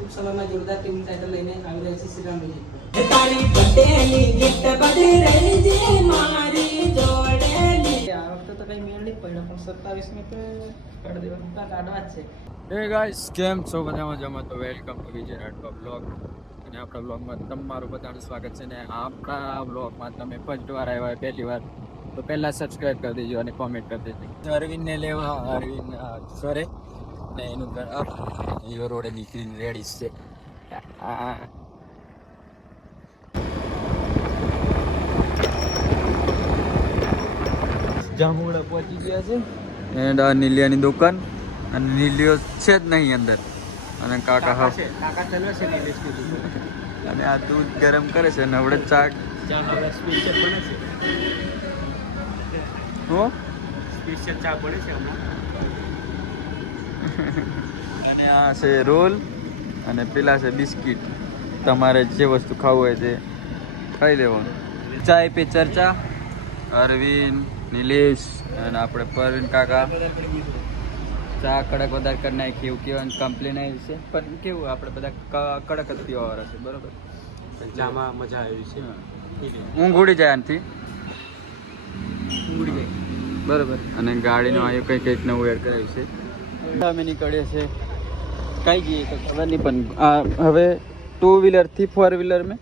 ખૂબ સમયમાં જોરદાર ટીમ ટાઇટલ લઈને આવી રહ્યા છે શ્રીરામ મ્યુઝિક. આ વખતે તો કઈ મેળ નહીં પડ્યો પણ 27 તો કાઢી દેવાનું કાઢવા જ છે. હે ગાઈસ કેમ છો બધા મજામાં? તો welcome to Vijay Rathwa blog. અને આપણા બ્લોગમાં તમારું બધાનું સ્વાગત છે. ને આપણા બ્લોગમાં તમે ફર્સ્ટ વાર આવ્યા હોય પહેલી વાર તો પહેલાં સબસ્ક્રાઈબ કરી દેજો અને કોમેન્ટ કરી દેજો. અરવિંદને લેવા અરવિંદ સરે ને એનું ઘર અપ એ રોડે નીકળીને રેડી છે. જામુડા પહોંચી ગયા છે એન્ડ આ નીલિયાની દુકાન અને નીલિયો છે જ નહીં અંદર અને કાકા હા કાકા ચલવે છે ને અને આ દૂધ ગરમ કરે છે અને આપણે ચા હવે સ્પેશિયલ બને છે. હો સ્પેશિયલ ચા બને છે હમણાં. અને આ છે રોલ અને પેલા છે બિસ્કિટ. તમારે જે વસ્તુ ખાવું હોય તે ખાઈ લેવાનું. ચાય પે ચર્ચા અરવિંદ નિલેશ અને આપણે પરવીન કાકા ચા કડક વધારે કરી નાખી એવું કહેવાની કમ્પ્લેન આવી છે પણ કેવું આપણે બધા કડક જ પીવાવાળા છે બરોબર. ચામાં મજા આવી છે. ઊંઘ ઉડી જાય આનાથી ઉડી જાય બરોબર. અને ગાડીનું આવ્યું કંઈક નવું એડ કરાવ્યું છે. અમે નીકળીએ છીએ કઈ જઈએ તો ખબર નહીં પણ આ હવે 2 વ્હીલરથી 4 વ્હીલર મેં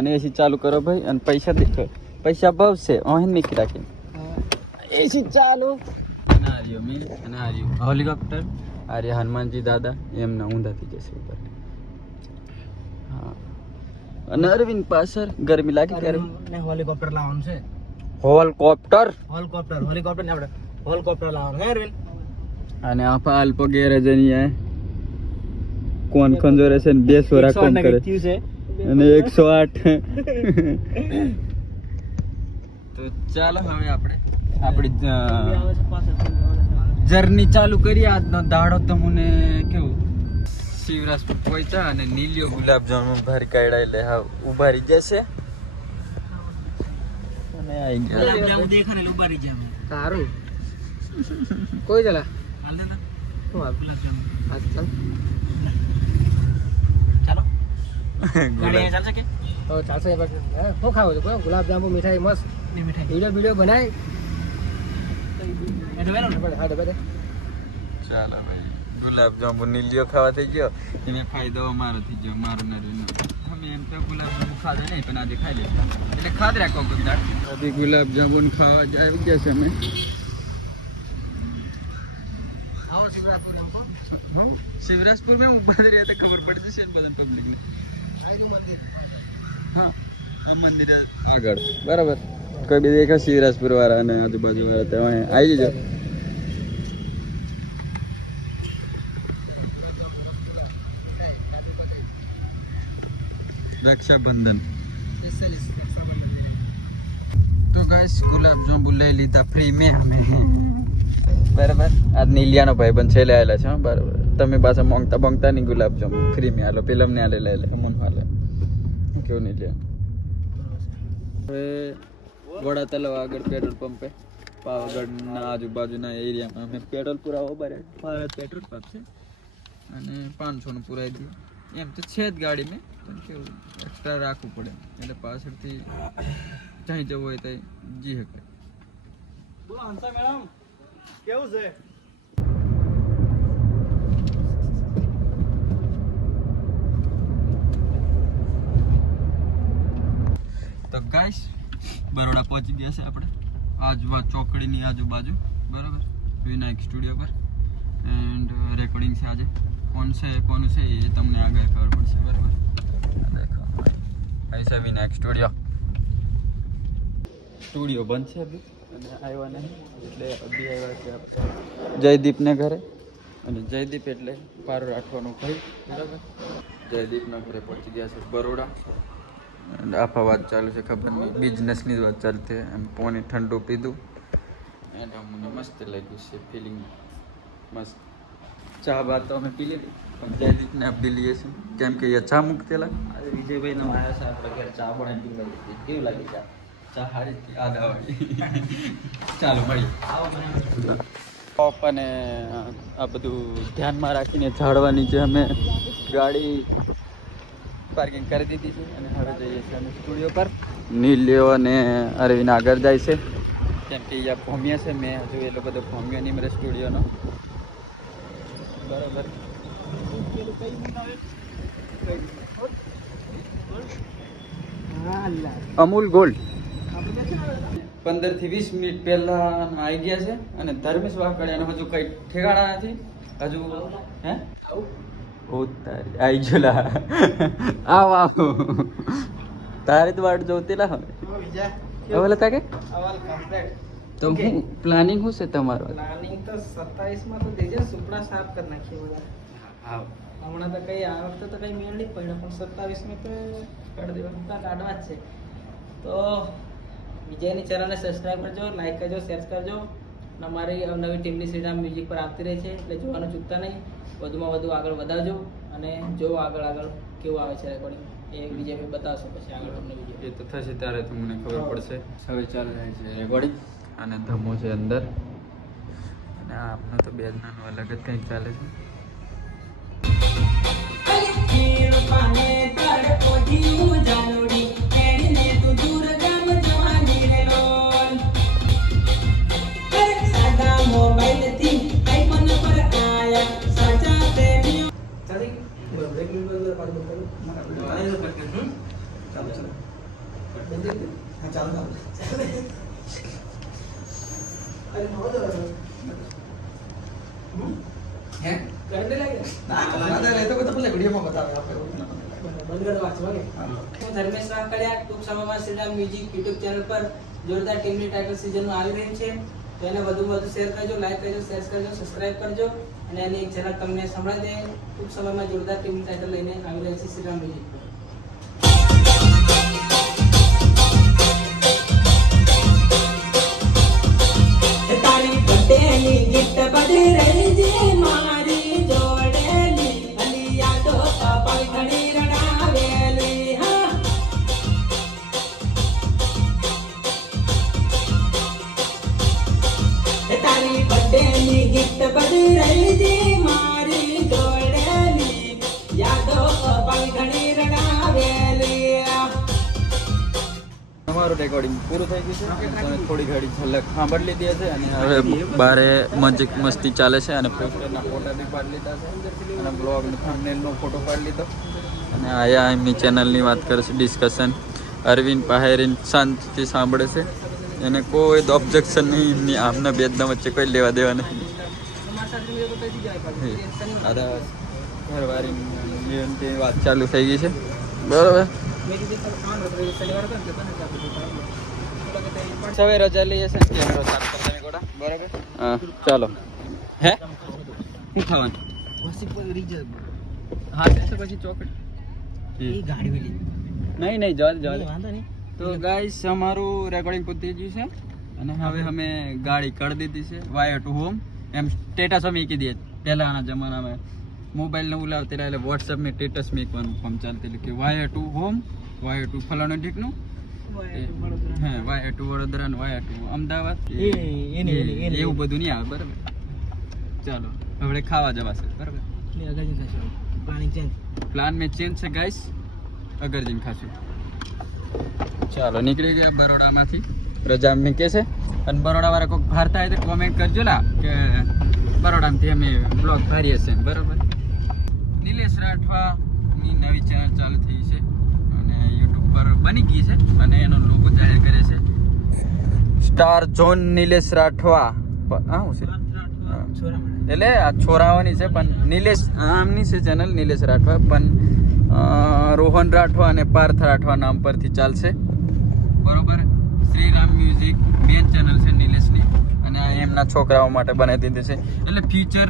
અને એસી ચાલુ કરો ભાઈ અને પૈસા દેખો પૈસા ભાવશે અહીં મૂકી રાખીને એસી ચાલુ. અને આ રહ્યો મેં અને આ રહ્યું હેલિકોપ્ટર આ રહ્યા હનુમાનજી દાદા એમના ઊંધાથી જશે ઉપર. હા અને અરવિંદ પાછળ ગરમી લાગી ત્યારે હેલિકોપ્ટર લાવવાનું છે. હેલિકોપ્ટર હેલિકોપ્ટર ને આપણે હેલિકોપ્ટર લાવવાનું હે અરવિંદ. અને આપા અલ્પ ગેરેજ ની કોણ ખંજોરે છે ને 2 સોરા કોમ કરે અને 108. તો ચાલો હવે આપણે આપણી જર્ની ચાલુ કરીએ. આજનો દાડો તમને કેવું શિવરાજપુર પહોંચ્યા અને નીલિયો ગુલાબજામુ ભારી કાઢ્યા એટલે હા ઉભા રહી જશે અને આવી ગયા દેખાને ઉભા રહી જાય સારું કોઈ ચલા હાલ દે તો ગુલાબજામુ હાલ ચાલ ચાલો ગાડી ચાલશે કે તો ચાલશે. શું ખાવ છો? ગુલાબજાંબુ મીઠાઈ મસ્ત મીઠાઈ વિડીયો બનાય ચાલો ભાઈ ગુલાબજાંબુ નીલિયો ખાવા થઈ ગયો એને ફાયદો મારો થઈ ગયો મારો નરીનો. અમે એમ તો ગુલાબજાંબુ ખાધા નહીં પણ આજે ખાઈ લઈએ એટલે ખાધ રાખો ગુંદાળ. અભી ગુલાબજાંબુ ખાવા આવી ગયા છે અમે. શિવરાજપુર में ऊपर रहते खबर पड़ जैसे बदन पब्लिक ने हाँ मंदिर આગળ બરાબર. કોઈ બી દેખો શિવરાજપુર વાળા અને આજુબાજુ વાળા તો આવી જજો. રક્ષાબંધન તો ગાઈસ ગુલાબજાંબુ લઈ લીધા ફ્રી મેં અમે બરાબર. આજ નીલિયાનો ભાઈ બંધ છેલ્લે આવેલા છે બરાબર. તમે પાછા મોંઘતા નહીં ગુલાબજાંબુ ફ્રી મેં હાલો પેલમ ને હાલે લે મન હાલે કેવું નીલિયા. હવે વડા તલાવ આગળ પેટ્રોલ પંપે પાવાગઢના આજુબાજુના એરિયામાં અમે પેટ્રોલ પુરાવો બરે ભારત પેટ્રોલ પંપ છે અને 500નું પુરાવી દઈએ એમ તો છે જ ગાડી મેં પણ કેવું એક્સ્ટ્રા રાખવું પડે એટલે પાછળથી જ્યાં જવું હોય ત્યાં જી શકે. મેડમ કેવું છે? તો ગાઈસ બરોડા પહોંચી ગયા છે આપણે આજવા ચોકડીની આજુબાજુ બરાબર વિનાયક સ્ટુડિયો પર એન્ડ રેકોર્ડિંગ છે આજે. કોનું છે એ તમને આગળ ખબર પડશે બરાબર. દેખો ऐसा विनायक સ્ટુડિયો બંધ છે અભી અને આવ્યા નહીં એટલે અભી આવ્યા છે આપણે જયદીપને ઘરે. અને જયદીપ એટલે પારો રાખવાનું ભાઈ બરાબર. જયદીપના ઘરે પહોંચી ગયા છે બરોડા. આફા વાત ચાલુ છે ખબર નહીં બિઝનેસની જ વાત ચાલતી એમ. પાણી ઠંડુ પીધું એને અમને મસ્ત લાગ્યું છે ફિલિંગ મસ્ત. ચા બાદ તો અમે પી લીધી પણ જયદીપને આપી લઈએ છીએ કેમ કે એ ચા મૂકતેલા વિજયભાઈનો આવ્યા છે આપણે ઘરે ચા બનાવી પીવા. કેવું લાગે ચા? ચા હારી આદાવાળી. ચાલો મળીએ. અને આ બધું ધ્યાનમાં રાખીને ઝાડવા નીચે અમે ગાડી પાર્કિંગ કરી દીધી છે અને હવે જઈએ છીએ અમે સ્ટુડિયો પર. નીલ્યો અને અરવિંદ આગળ જાય છે કેમ કે અહીંયા ફોમ્યા છે. મેં હજુ એટલો બધો ફોમ્યો નહીં મારે સ્ટુડિયોનો. બરાબર. અમૂલ ગોલ્ડ 15 થી 20 મિનિટ પહેલા આવી ગયા છે અને ધર્મેશ વાકડિયાનો હજુ કઈ ઠેકાણા નથી. હજુ હે આવી ગયેલા આવ આવ તારે જ વાટ જોતેલા હવે લતા કે તો હું પ્લાનિંગ શું છે તમારો? પ્લાનિંગ તો 27 માં તો દેજે સુપડા સાફ કરી નાખીએ બધા. હા હમણાં તો કઈ આ વખતે તો કઈ મેળ નહીં પડ્યો પણ 27 માં તો કાઢી દેવા કાઢવા જ છે. તો વિજયની ચેનલને સબસ્ક્રાઈબ કરજો, લાઈક કરજો, શેર કરજો. અને અમારી નવી ટીમની શ્રીરામ મ્યુઝિક પર આવતી રહે છે એટલે જોવાનું ચૂકતા નહીં. વધુમાં વધુ આગળ વધારજો અને જો આગળ કેવું આવે છે રેકોર્ડિંગ એ વિજયભાઈ બતાવશો પછી આગળ તમને વિડીયો. એ તો થશે ત્યારે તમને ખબર પડશે. હવે ચાલી રહી છે રેકોર્ડિંગ અને ધમો છે અંદર અને આપનો તો બે જણાનું અલગ જ કંઈક ચાલે છે. ધર્મેશ વાકડિયા ટૂંક સમયમાં શ્રીરામ મ્યુઝિક યુટ્યુબ ચેનલ પર જોરદાર ટીમની ટાઇટલ સીઝનનું આવી રહ્યું છે. તો એને વધુ શેર કરજો, લાઈક કરજો, શેર કરજો, સબસ્ક્રાઇબ કરજો અને એની એક ચેનલ તમને સંભળાઈ દે. ટૂંક સમયમાં જોરદાર ટીમની ટાઇટલ લઈને આવી રહ્યા છે શ્રીરામ મ્યુઝિક પર. તારી બટેલી ગીત બધી રહી જે મારી જોડેલી અલી યાદો પાપા ઘણી રડાવેલી. હા તારી બટેલી ગીત બધી રહી જે મારી જોડેલી યાદો પાપા ઘણી રડાવેલી. અમારું રેકોર્ડિંગ પૂરું થઈ ગયું છે. તમે થોડી ઘડી ઝલક સાંભળી લીધી હશે અને હવે બારે મસ્તી ચાલે છે અને પોસ્ટરના ફોટા બી પાડી લીધા છે અને બ્લોગની થંબનેલનો ફોટો પાડી લીધો અને આયા એમની ચેનલની વાત કરે છે ડિસ્કશન. અરવિંદ પાહેરીન શાંતિથી સાંભળે છે. એને કોઈ ઓબ્જેક્શન નહીં. એમની આમના બે જણા વચ્ચે કોઈ લેવા દેવા નહીં. ઘરવાળી વાત ચાલુ થઈ ગઈ છે. બરાબર. હવે રજા લઈએ છે કેમેરો સાફ કરતા મેં ગોડા. બરાબર. હા ચાલો. હે શું ખાવાનું? હા પછી ચોકડી નહીં જવા તો ગાઈસ અમારું રેકોર્ડિંગ પૂરી ગયું છે અને હવે અમે ગાડી કરી દીધી છે વાય ટુ હોમ. એમ સ્ટેટસ અમે મૂકી દઈએ. પહેલાના જમાનામાં મોબાઈલ ને ઉલાવતી એટલે વોટ્સએપ મેં સ્ટેટસ મૂકવાનું કામ ચાલતું કે why to home, why to ફલાણું ઠીકનું, હા વાય ટુ વડોદરા ને વાય ટુ અમદાવાદ એવું બધું નહીં આવે. બરાબર. ચાલો હવે ખાવા જવાશે. બરાબર. પ્લાન મેં ચેન્જ છે ગાઈસ. અગરજીન ખાશું. ચાલો નીકળી ગયા બરોડામાંથી. રજા અમને કે છે અને બરોડા વાળા કોઈ ભારતા હોય તો કોમેન્ટ કરજો લા કે બરોડામાંથી અમે બ્લોગ ભરીએ છીએ. બરાબર. નિલેશ રાઠવાની નવી ચેનલ ચાલુ થઈ છે અને યુટ્યુબ પર બની ગઈ છે અને એનો લોગો જાહેર કરે છે સ્ટાર ઝોન નિલેશ રાઠવા. હા શું છે એટલે આ છોરાઓની છે પણ નિલેશ આમની છે ચેનલ નિલેશ રાઠવા પણ રોહન રાઠવા અને પાર્થ રાઠવા નામ પરથી ચાલશે. બરોબર. શ્રીરામ મ્યુઝિક મેન ચેનલ છે નિલેશની અને આ એમના છોકરાઓ માટે બનાવી દીધી છે એટલે ફ્યુચર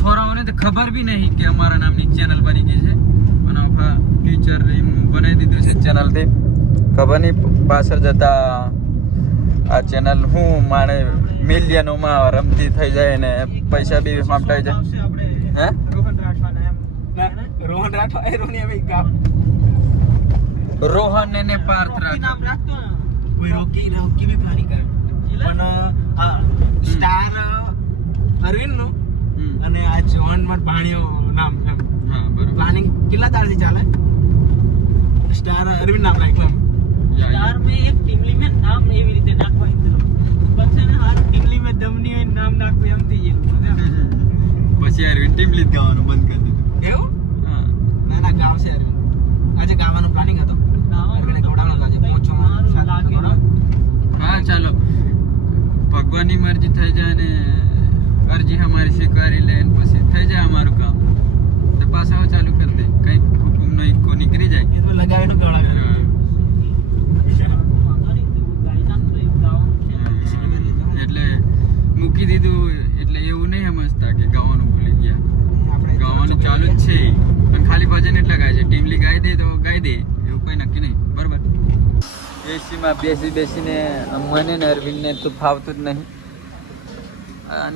છોરાઓને તો ખબર બી નહીં કે અમારા નામની ચેનલ બની ગઈ છે પણ ફ્યુચર એમનું બનાવી દીધું છે ચેનલથી. ખબર નહીં પાછળ જતા આ ચેનલ હું માણે મિલિયનોમાં રમતી થઈ જાય ને પૈસા બી માપટાઈ જાય. હે રોહન રાઠવા રોહન ને પાર્થ રાઠવા રોકી બી ફાની કર પણ સ્ટાર અરવિંદ નું અને આ જોહન માં પાણીઓ નામ છે. હા બરોબર પ્લાનિંગ કેટલા દાડથી ચાલે સ્ટાર અરવિંદ નામ રાખ્યું સ્ટાર મેં એક ટીમલી મેં નામ એવી રીતે નાખવા ઇતરો પછી ને હાર ટીમલી મેં દમની હોય નામ નાખવું એમ થઈ ગયું પછી અરવિંદ ટીમલી જ ગાવાનું બંધ કરી દીધું એવું હા ના ના ગાવ છે અરવિંદ આજે ગાવાનું પ્લાનિંગ હતું અરવિંદને ખવડાવવાનું આજે પહોંચો હા ચાલો ભગવાનની મરજી થઈ જાય ને અરજી અમારી સ્વીકારી લે ને પછી થઈ જાય અમારું કામ તો પાછા ચાલુ કરી દે કંઈક હુકુમનો ઇક્કો નીકળી જાય એ તો લગાવીને ગળા એટલે મૂકી દીધું એટલે એવું નહીં સમજતા કે ગાવાનું ભૂલી ગયા આપણે ગાવાનું ચાલુ જ છે પણ ખાલી ભજન એટલા ગાય છે ટીમલી ગાઈ દે તો ગાઈ દે એવું કોઈ નક્કી નહીં બરાબર એસીમાં બેસીને મને ને અરવિંદને તો ફાવતું જ નહીં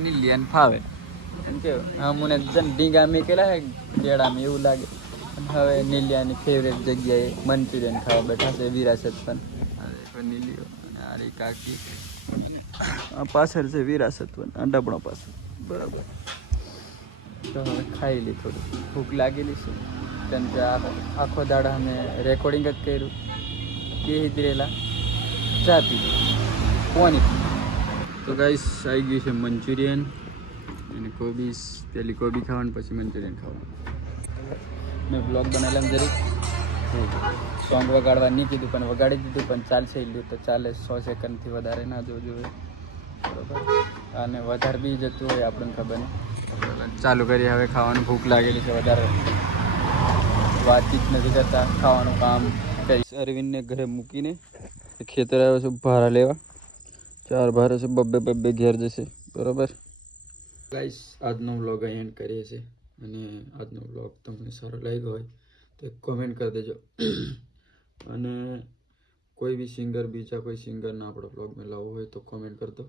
નીલિયાને ફાવે એમ કે મને ડીંગા મેકેલા હે કેળામાં એવું લાગે હવે નીલિયાની ફેવરેટ જગ્યાએ મંચુરિયન ખાવા બેઠા છે વિરાસત પણ નીલિયો આરી કાકી આ પાછળ છે વિરાસત પણ આ ડબણો પાછળ બરાબર તો હવે ખાઈ લી થોડું ભૂખ લાગેલી છે કેમ કે આખો દાડા અમે રેકોર્ડિંગ જ કર્યું કે હિદરેલા ચા પી કોની તો ગાઈસ આવી ગયું છે મંચુરિયન અને કોબીસ પેલી કોબી ખાવાનું પછી મંચુરિયન ખાવાનું મેં બ્લોગ બનાવેલા જરીક સોંગ વગાડવા નહીં કીધું પણ વગાડી દીધું પણ ચાલશે એટલું તો ચાલે 100 સેકન્ડથી વધારે ના જોવું જોઈએ બરાબર અને વધારે બી જતું હોય આપણને ખબર નહીં ચાલુ કરીએ હવે ખાવાનું ભૂખ લાગેલી છે વધારે વાતચીત નથી કરતા ખાવાનું કામ કરીશ અરવિંદને ઘરે મૂકીને ખેતર આવ્યો છે ભારા લેવા 4 ભારા છે બબ્બે ઘેર જશે બરાબર ગાઈસ આજનો વ્લોગ અહીં એન્ડ કરીએ છીએ અને આજનો વ્લોગ તમને સારો લાગ્યો હોય તો એક કોમેન્ટ કરી દેજો અને કોઈ બી સિંગર બીજા કોઈ સિંગરના આપણો વ્લોગમાં લાવવો હોય તો કોમેન્ટ કરતો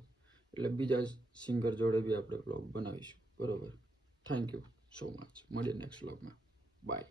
એટલે બીજા સિંગર જોડે બી આપણે વ્લોગ બનાવીશું બરાબર થેન્ક યુ સો મચ મળીએ નેક્સ્ટ વ્લોગમાં બાય